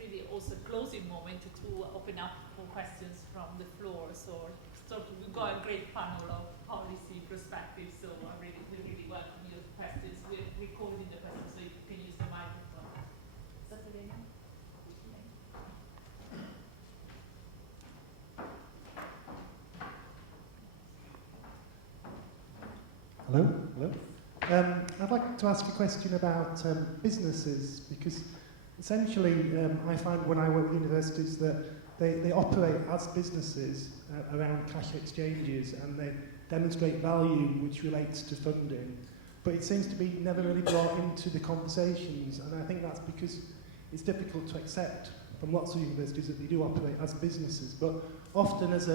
really also a closing moment, to open up for questions from the floor. So we've got a great panel of policy perspectives. So we really welcome your questions. We're recording the questions, so you can use the microphone. Is that okay? Hello. I'd like to ask a question about businesses, because essentially I find when I work with universities that they operate as businesses around cash exchanges, and they demonstrate value which relates to funding, but it seems to be never really brought into the conversations, and I think that's because it's difficult to accept from lots of universities that they do operate as businesses. But often as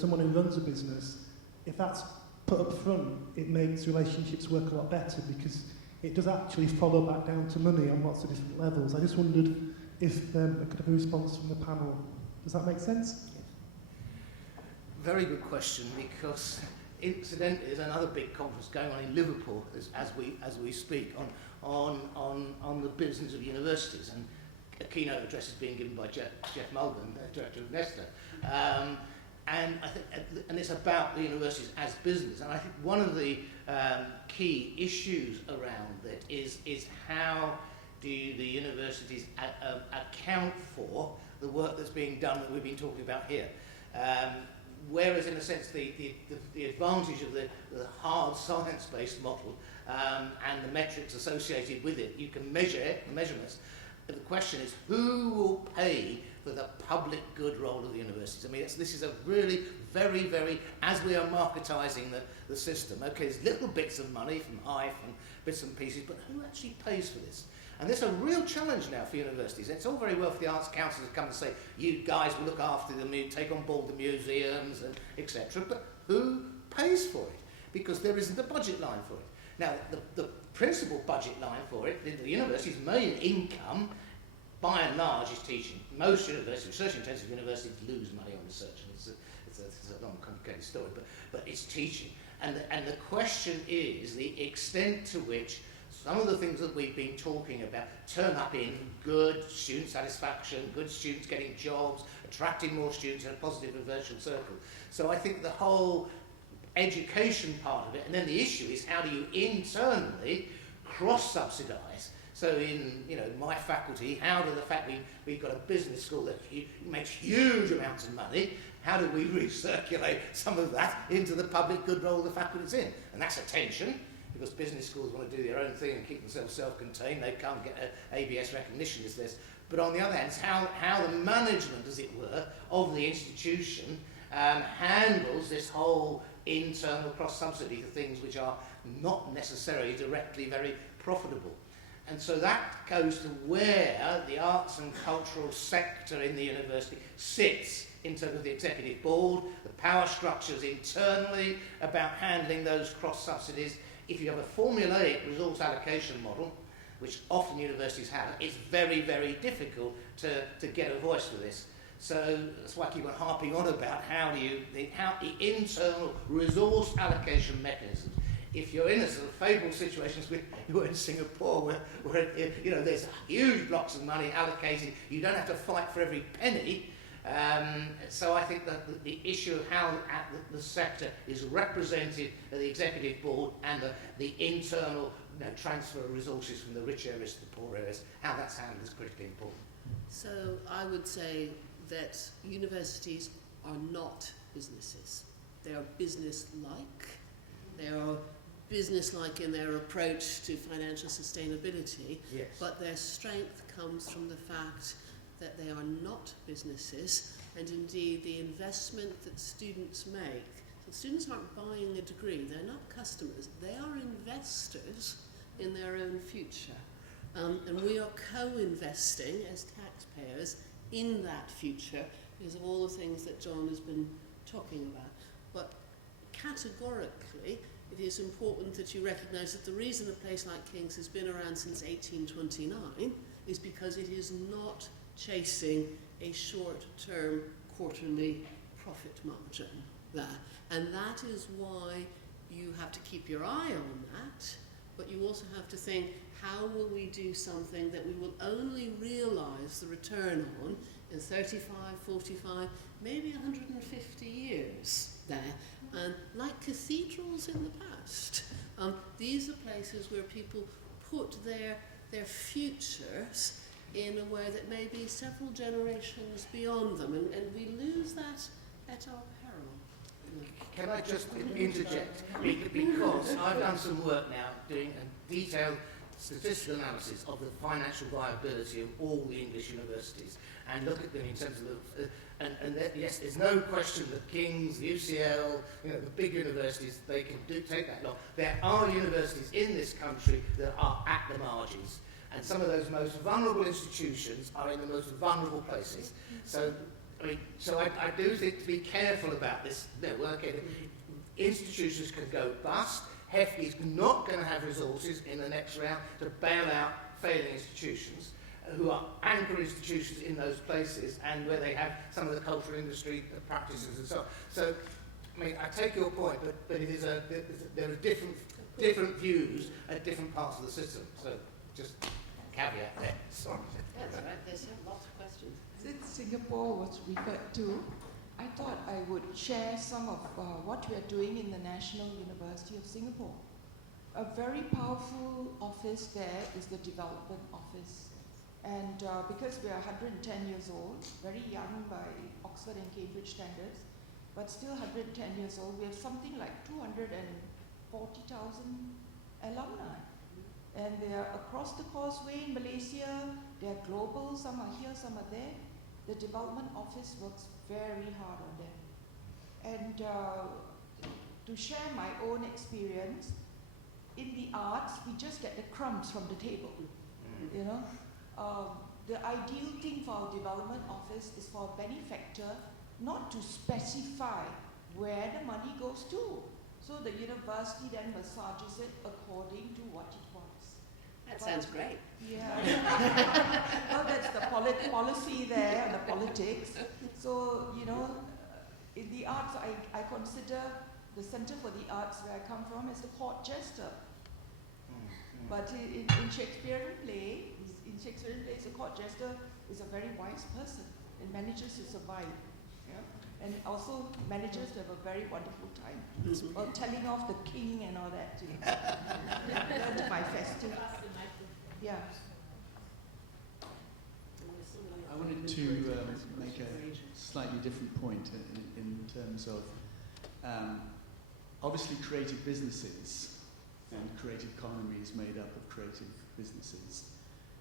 someone who runs a business, if that's put up front, it makes relationships work a lot better, because it does actually follow back down to money on lots of different levels. I just wondered if I could have a response from the panel. Does that make sense? Very good question, because incidentally, there's another big conference going on in Liverpool as we speak on the business of universities, and a keynote address is being given by Jeff Mulgan, the director of Nesta. And I think, and it's about the universities as business. And I think one of the key issues around it is how do the universities account for the work that's being done that we've been talking about here. Whereas, in a sense, the advantage of the hard science-based model and the metrics associated with it, you can measure it, the measurements. But the question is, who will pay for the public good role of the universities? I mean, this is a really very, very, as we are marketising the system, okay, there's little bits of money from HIFE and bits and pieces, but who actually pays for this? And there's a real challenge now for universities. It's all very well for the arts council to come and say, you guys will look after them, you take on board the museums, and etc. But who pays for it? Because there isn't a budget line for it. Now, the principal budget line for it, the university's main income, by and large, is teaching. Most universities, research-intensive universities, lose money on research, and it's a long, complicated story, but it's teaching. And the question is the extent to which some of the things that we've been talking about turn up in good student satisfaction, good students getting jobs, attracting more students in a positive virtual circle. So I think the whole education part of it, and then the issue is how do you internally cross-subsidise. So in my faculty, how do the fact we've got a business school that makes huge amounts of money, how do we recirculate some of that into the public good role the faculty's in? And that's a tension, because business schools want to do their own thing and keep themselves self-contained. They can't get ABS recognition as this. But on the other hand, it's how the management, as it were, of the institution handles this whole internal cross-subsidy for things which are not necessarily directly very profitable. And so that goes to where the arts and cultural sector in the university sits in terms of the executive board, the power structures internally about handling those cross-subsidies. If you have a formulaic resource allocation model, which often universities have, it's very, very difficult to get a voice for this. So that's why I keep on harping on about how the internal resource allocation mechanisms. If you're in a sort of favourable situations with you're in Singapore where there's huge blocks of money allocated, you don't have to fight for every penny. So I think that the issue of how the sector is represented at the executive board and the internal transfer of resources from the rich areas to the poor areas, how that's handled is critically important. So I would say that universities are not businesses. They are business-like. They are business-like in their approach to financial sustainability, Yes. but their strength comes from the fact that they are not businesses, and indeed the investment that students make. So students aren't buying a degree, they're not customers, they are investors in their own future. And we are co-investing as taxpayers in that future because of all the things that John has been talking about. But categorically, it is important that you recognise that the reason a place like King's has been around since 1829 is because it is not chasing a short-term quarterly profit margin there. And that is why you have to keep your eye on that, but you also have to think, how will we do something that we will only realise the return on in 35, 45, maybe 150 years there? And like cathedrals in the past, these are places where people put their futures in a way that may be several generations beyond them, and we lose that at our peril. Can I just interject? Because I've done some work now doing a detailed statistical analysis of the financial viability of all the English universities and look at them in terms of yes, there's no question that King's, UCL, the big universities, they can take that long. There are universities in this country that are at the margins, and some of those most vulnerable institutions are in the most vulnerable places. So I do think to be careful about this. Institutions can go bust. Hefty is not going to have resources in the next round to bail out failing institutions who are anchor institutions in those places and where they have some of the cultural industry practices and so on. So, I take your point, but it is there are different views at different parts of the system. So, just caveat there. Sorry. That's all right. There's lots of questions. Since Singapore was referred to, I thought I would share some of what we are doing in the National University of Singapore. A very powerful office there is the Development Office. And because we are 110 years old, very young by Oxford and Cambridge standards, but still 110 years old, we have something like 240,000 alumni. And they are across the causeway in Malaysia, they are global, some are here, some are there. The Development Office works very hard on them. And to share my own experience, in the arts, we just get the crumbs from the table, The ideal thing for our Development Office is for a benefactor not to specify where the money goes to. So the university then massages it according to what it wants. That sounds great. Yeah. Well, that's the policy there, the politics. So, in the arts, I consider the Centre for the Arts where I come from as the court jester. But in Shakespearean plays, a court jester is a very wise person and manages to survive. Yeah? And also manages to have a very wonderful time. Well, telling off the king and all that. That's my festive. Yeah. I wanted to make a slightly different point in terms of obviously creative businesses and creative economies made up of creative businesses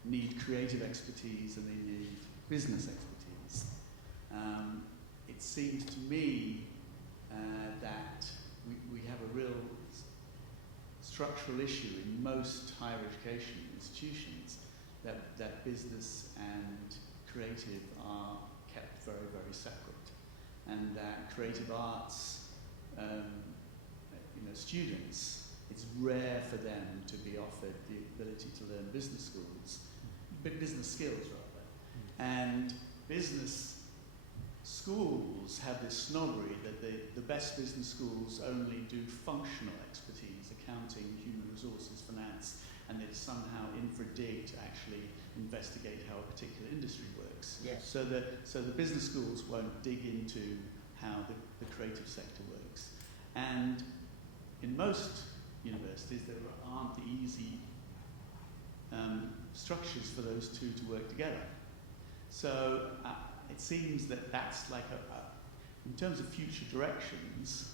need creative expertise and they need business expertise. It seems to me that we have a real structural issue in most higher education institutions that business and creative are kept very, very separate, and that creative arts students, it's rare for them to be offered the ability to learn business skills rather. And business schools have this snobbery that the best business schools only do functional expertise, accounting, human resources, finance, and they somehow infra-dig to actually investigate how a particular industry works. Yes. So the business schools won't dig into how the creative sector works. And in most universities, there aren't easy structures for those two to work together. So it seems that that's like in terms of future directions,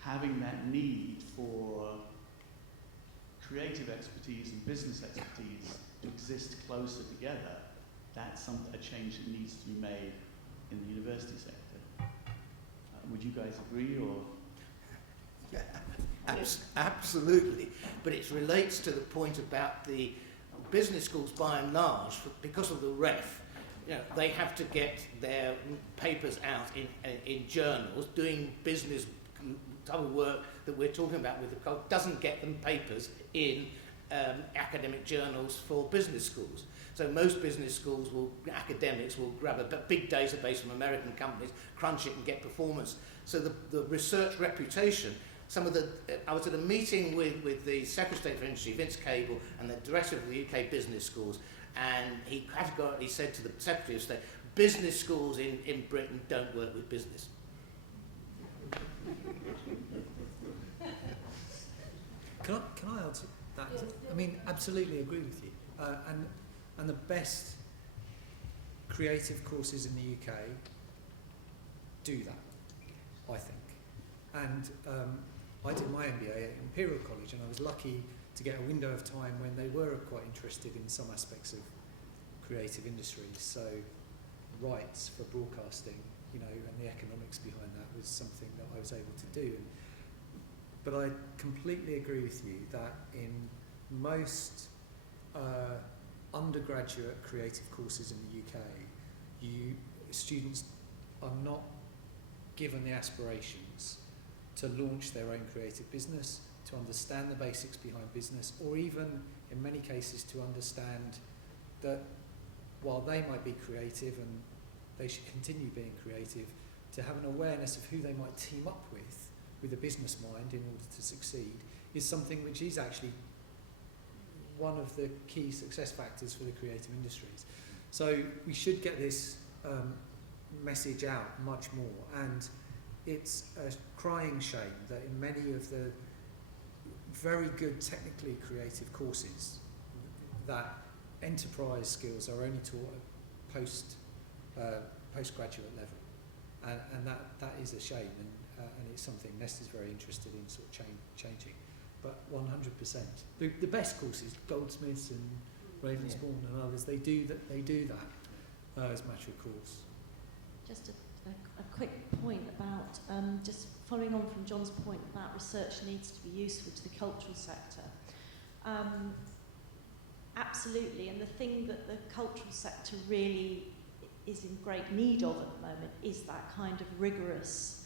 having that need for creative expertise and business expertise to exist closer together, that's a change that needs to be made in the university sector. Would you guys agree, or? Absolutely, but it relates to the point about the business schools by and large, because of the ref, they have to get their papers out in journals, doing business type of work that we're talking about with the culture doesn't get them papers in academic journals for business schools. So most business schools academics will grab a big database from American companies, crunch it and get performance. So the research reputation, I was at a meeting with the Secretary of State for Industry, Vince Cable, and the director of the UK business schools, and he categorically said to the Secretary of State, business schools in Britain don't work with business. Can I answer that? Yes. I mean, absolutely agree with you. And the best creative courses in the UK do that, I think. And I did my MBA at Imperial College, and I was lucky to get a window of time when they were quite interested in some aspects of creative industries. So rights for broadcasting, you know, and the economics behind that was something that I was able to do. But I completely agree with you that in most undergraduate creative courses in the UK, students are not given the aspirations to launch their own creative business, to understand the basics behind business, or even in many cases to understand that while they might be creative and they should continue being creative, to have an awareness of who they might team up with a business mind in order to succeed, is something which is actually one of the key success factors for the creative industries. So we should get this message out much more, and it's a crying shame that in many of the very good technically creative courses that enterprise skills are only taught at postgraduate level, and that is a shame, and it's something Nesta's very interested in sort of changing. But 100%, the best courses, Goldsmiths and Ravensbourne and others, they do that as a matter of course. Just a quick point about, just following on from John's point about research needs to be useful to the cultural sector. Absolutely, and the thing that the cultural sector really is in great need of at the moment is that kind of rigorous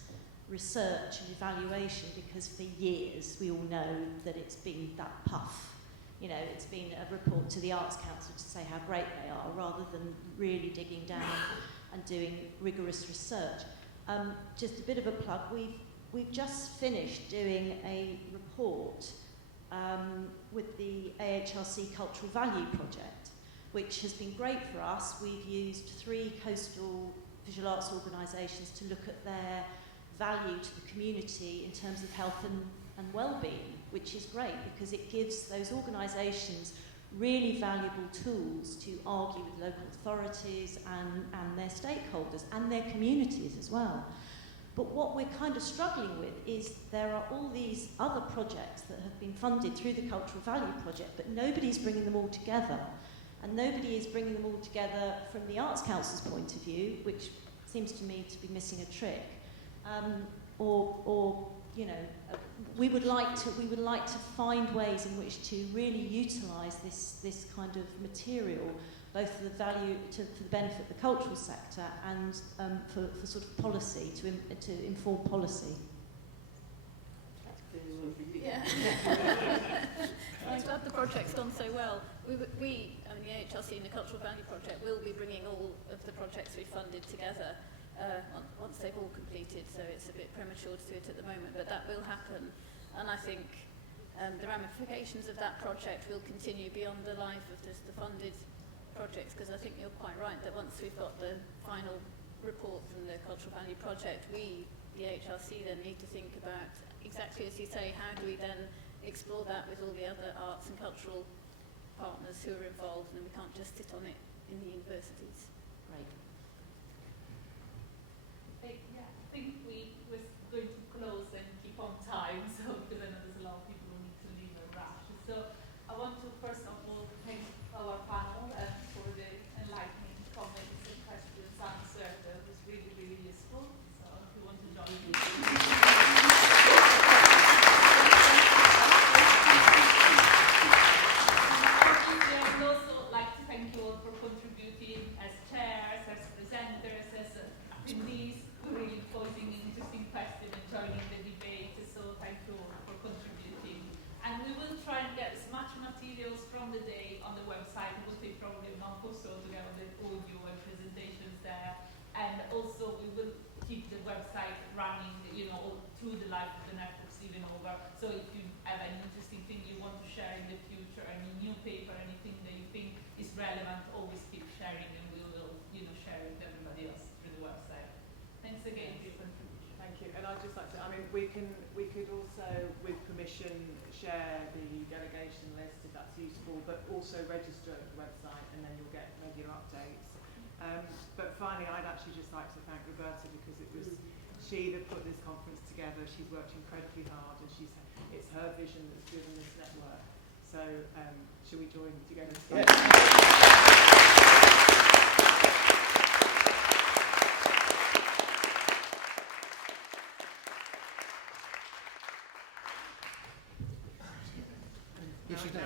research and evaluation, because for years we all know that it's been that puff. You know, it's been a report to the Arts Council to say how great they are, rather than really digging down and doing rigorous research. Just a bit of a plug, we've just finished doing a report with the AHRC Cultural Value Project, which has been great for us. We've used 3 coastal visual arts organisations to look at their value to the community in terms of health and well-being, which is great because it gives those organisations really valuable tools to argue with local authorities and their stakeholders and their communities as well. But what we're kind of struggling with is there are all these other projects that have been funded through the Cultural Value Project, but nobody's bringing them all together. And nobody is bringing them all together from the Arts Council's point of view, which seems to me to be missing a trick. Or you know, we would like to find ways in which to really utilise this kind of material, both for the value for the benefit of the cultural sector and for sort of policy to inform policy. That's clearly one for you. Yeah. I'm glad the project's gone so well. We the AHRC and the Cultural Value Project will be bringing all of the projects we funded together once they've all completed, so it's a bit premature to do it at the moment, but that will happen. And I think the ramifications of that project will continue beyond the life of just the funded projects, because I think you're quite right that once we've got the final report from the Cultural Value Project, we, the AHRC, then need to think about, exactly as you say, how do we then explore that with all the other arts and cultural partners who are involved, and we can't just sit on it in the universities. Right. Yeah, I think we were going to close and keep on time, so because I know there's a lot of people who need to leave and rush. So I want to first of all thank our panel for the enlightening comments and questions answered. It was really, really useful. So if you want to join me. I'd also like to thank you all for contributing as chairs, as the life of the networks even over. So if you have an interesting thing you want to share in the future, any new paper, anything that you think is relevant, always keep sharing, and we will, share it with everybody else through the website. Thanks again for your contribution. Thank you. And I'd just like to, we could also, with permission, share the delegation list if that's useful, but also register at the website and then you'll get regular updates. But finally, I'd actually just like to thank Roberta, because it was she that put this conference together. She's worked incredibly hard, and it's her vision that's driven this network. So should we join together? You should know.